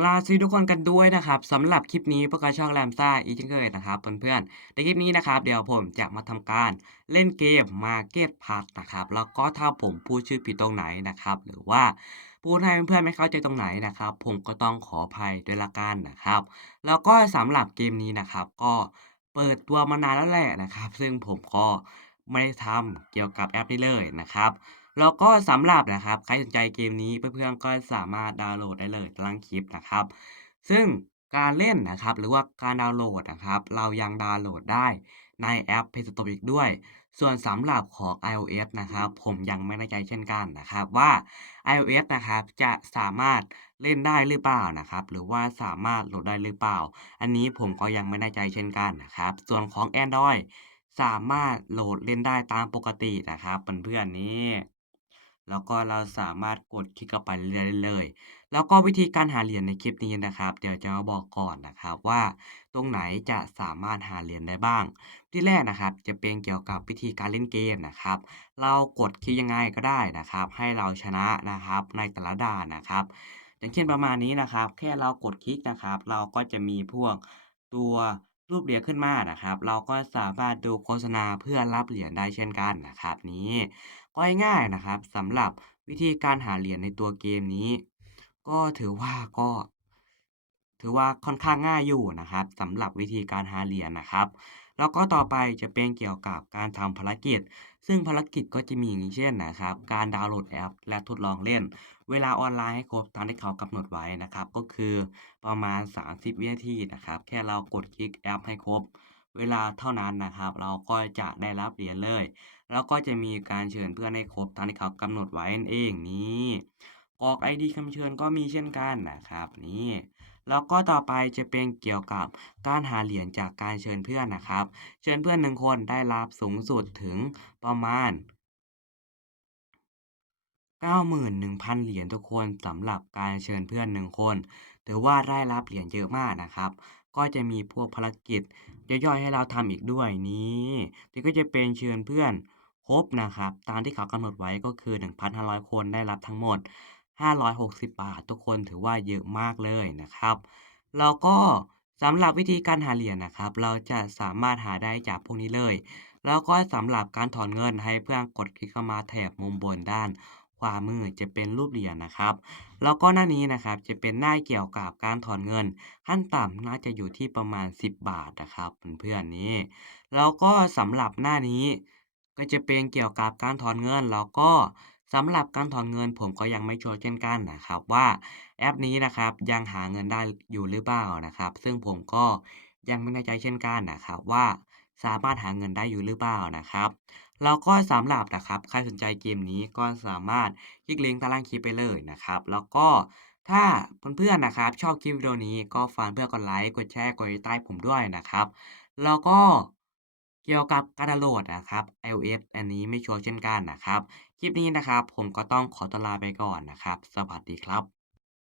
สวัสดีทุกคนกันด้วยนะครับสำหรับคลิปนี้พวกเราช่องแรมซ่าอีกเช่นเคยนะครับเพื่อนๆในคลิปนี้นะครับเดี๋ยวผมจะมาทำการเล่นเกม Market Pass นะครับแล้วก็ถ้าผมพูดชื่อผิดตรงไหนนะครับหรือว่าพูดให้เพื่อนๆไม่เข้าใจตรงไหนนะครับ ผมก็ต้องขออภัยด้วยละกันนะครับแล้วก็สำหรับเกมนี้นะครับ ก็เปิดตัวมานานแล้วแหละนะครับ ซึ่งผมก็ไม่ได้ทำเกี่ยวกับแอปนี้เลยนะครับ แล้วก็สำหรับนะครับ ใครสนใจเกมนี้เพื่อนๆก็สามารถดาวน์โหลดได้เลยต้ล่างคลิปนะครับ ซึ่งการเล่นนะครับ หรือว่าการดาวน์โหลดนะครับ เรายังดาวน์โหลดได้ในแอป Play Store อีกด้วย ส่วนสำหรับของ iOS นะครับ ผมยังไม่แน่ใจเช่นกันนะครับว่า iOS นะครับจะสามารถเล่นได้หรือเปล่านะครับ หรือว่าสามารถโหลดได้หรือเปล่า อันนี้ผมก็ยังไม่แน่ใจเช่นกันนะครับ ส่วนของ Android สามารถโหลดเล่นได้ตามปกตินะครับเพื่อนๆนี่ แล้วก็เราสามารถกดคลิกเข้าไปเรื่อยๆเลย แล้วก็วิธีการหาเหรียญในคลิปนี้นะครับ เดี๋ยวจะมาบอกก่อนนะครับว่าตรงไหนจะสามารถหาเหรียญได้บ้าง ที่แรกนะครับจะเป็นเกี่ยวกับวิธีการเล่นเกมนะครับ เรากดคลิกยังไงก็ได้นะครับ ให้เราชนะนะครับในแต่ละด่านนะครับ อย่างเช่นประมาณนี้นะครับ แค่เรากดคลิกนะครับ เราก็จะมีพวกตัว รูปเหรียญขึ้นมานะครับ เราก็สามารถดูโฆษณาเพื่อรับเหรียญได้เช่นกันนะครับ นี้ก็ง่ายๆนะครับสำหรับวิธีการหาเหรียญในตัวเกมนี้ ก็ถือว่าก็ ถือว่าค่อนข้างง่ายอยู่นะครับสำหรับวิธีการหาเหรียญนะครับ แล้วก็ต่อไปจะเป็นเกี่ยวกับการทำภารกิจ ซึ่งภารกิจก็จะมีอย่างเช่นนะครับ การดาวน์โหลดแอป และทดลองเล่น เวลาออนไลน์ให้ครบตามที่เขากำหนดไว้นะครับ ก็คือประมาณ 30 วินาทีนะครับ แค่เรากดคลิกแอปให้ครบเวลาเท่านั้นนะครับ เราก็จะได้รับเหรียญเลย แล้วก็จะมีการเชิญเพื่อนให้ครบตามที่เขากำหนดไว้นั่นเองนี่กรอก ID คำเชิญก็มีเช่นกันนะครับนี่ แล้วก็ต่อไปจะเป็นเกี่ยวกับการหาเหรียญจากการเชิญเพื่อนนะครับ เชิญเพื่อนหนึ่งคนได้รับสูงสุดถึงประมาณ91,000 เหรียญทุกคนสำหรับการเชิญเพื่อนหนึ่งคนถือว่าได้รับเหรียญเยอะมากนะครับ ก็จะมีพวกภารกิจย่อยๆให้เราทำอีกด้วยนี่นี่ก็จะเป็นเชิญเพื่อนครบนะครับ ตามที่เขากำหนดไว้ก็คือ 1,500 คนได้รับทั้งหมด 560 บาท ทุกคนถือว่าเยอะมากเลยนะครับ แล้วก็สำหรับวิธีการหาเหรียญนะครับ เราจะสามารถหาได้จากพวกนี้เลย แล้วก็สำหรับการถอนเงินให้เพื่อนกดคลิกเข้ามาแถบมุมบนด้านขวามือจะเป็นรูปเหรียญนะครับ แล้วก็หน้านี้นะครับจะเป็นหน้าเกี่ยวกับการถอนเงิน ขั้นต่ำน่าจะอยู่ที่ประมาณ 10 บาทนะครับเพื่อนๆนี้ แล้วก็สำหรับหน้านี้ก็จะเป็นเกี่ยวกับการถอนเงินแล้วก็ สำหรับการถอนเงินผมก็ยังไม่ชัวร์เช่นกันนะครับว่าแอปนี้นะครับยังหาเงินได้อยู่หรือเปล่านะครับ ซึ่งผมก็ยังไม่แน่ใจเช่นกันนะครับว่าสามารถหาเงินได้อยู่หรือเปล่านะครับแล้วก็สำหรับนะครับใครสนใจเกมนี้ก็สามารถคลิกลิงก์ใต้ล่างคลิปไปเลยนะครับ แล้วก็ถ้าเพื่อนๆนะครับชอบคลิปวิดีโอนี้ก็ฝากเพื่อนกดไลค์กดแชร์กดติดตามผมด้วยนะครับ แล้วก็ เกี่ยวกับการดาวน์โหลดนะครับ iOS อันนี้ไม่ชัวร์เช่นกันนะครับ คลิปนี้นะครับ ผมก็ต้องขอตัวลาไปก่อนนะครับ สวัสดีครับ